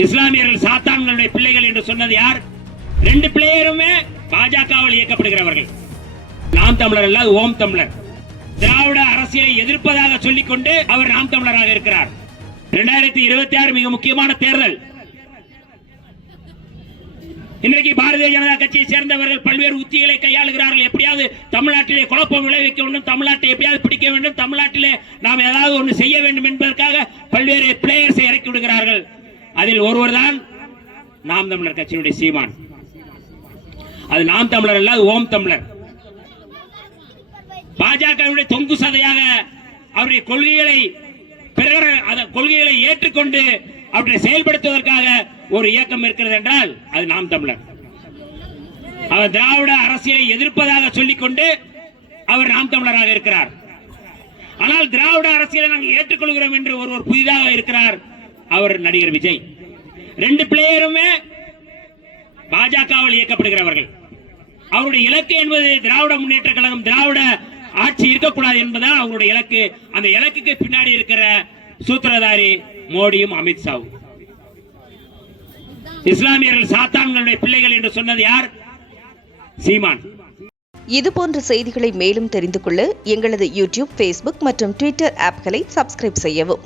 இஸ்லாமியர்கள் சாத்தான்களுடைய பிள்ளைகள் என்று சொன்னது யார்? ரெண்டு பிள்ளையருமே பாஜகவால் இயக்கப்படுகிறவர்கள். நாம் தமிழர் அல்ல, ஓம் தமிழர். திராவிட அரசியலை எதிர்ப்பதாக சொல்லிக்கொண்டு அவர் நாம் தமிழராக இருக்கிறார். 2026 மிக முக்கியமான தேர்தல். இன்றைக்கு பாரதிய ஜனதா கட்சியை சேர்ந்தவர்கள் பல்வேறு உத்திகளை கையாளுகிறார்கள். எப்படியாவது தமிழ்நாட்டிலே குழப்பம் விளைவிக்க வேண்டும், தமிழ்நாட்டை எப்படியாவது பிடிக்க வேண்டும், தமிழ்நாட்டிலே நாம் ஏதாவது ஒன்று செய்ய வேண்டும் என்பதற்காக பல்வேறு பிளேயர்ஸை இறக்கி விடுகிறார்கள். அதில் ஒருவர் தான் நாம் தமிழர் கட்சியினுடைய சீமான். அது நாம் தமிழர் அல்ல, ஓம் தமிழர். பாஜகவுடைய தொங்கு சதையாக அவருடைய கொள்கைகளை ஏற்றுக்கொண்டு அவற்றை செயல்படுத்துவதற்காக ஒரு இயக்கம் இருக்கிறது என்றால் அது நாம் தமிழர். அவர் திராவிட அரசியலை எதிர்ப்பதாக சொல்லிக்கொண்டு அவர் நாம் தமிழராக இருக்கிறார். ஆனால் திராவிட அரசியலை நாங்கள் ஏற்றுக்கொள்கிறோம் என்று ஒருவர் புதிதாக இருக்கிறார். அவர் நடிகர் விஜய். ரெண்டு பிளேயருமே பாஜகவால் இயக்கப்படுகிறவர்கள். அவருடைய இலக்கு என்பது திராவிட முன்னேற்ற கழகம், திராவிட ஆட்சி இருக்கக்கூடாது என்பதுதான் அவருடைய இலக்கு. அந்த இலக்குக்கு பின்னாடி இருக்கிற சூத்திரதாரி மோடியும் அமித்ஷாவும். இஸ்லாமியர்கள் சாத்தான்களுடைய பிள்ளைகள் என்று சொன்னது யார்? சீமான். இதுபோன்ற செய்திகளை மேலும் தெரிந்து கொள்ள எங்களது யூடியூப், Facebook மற்றும் Twitter ஆப்களை சப்ஸ்கிரைப் செய்யவும்.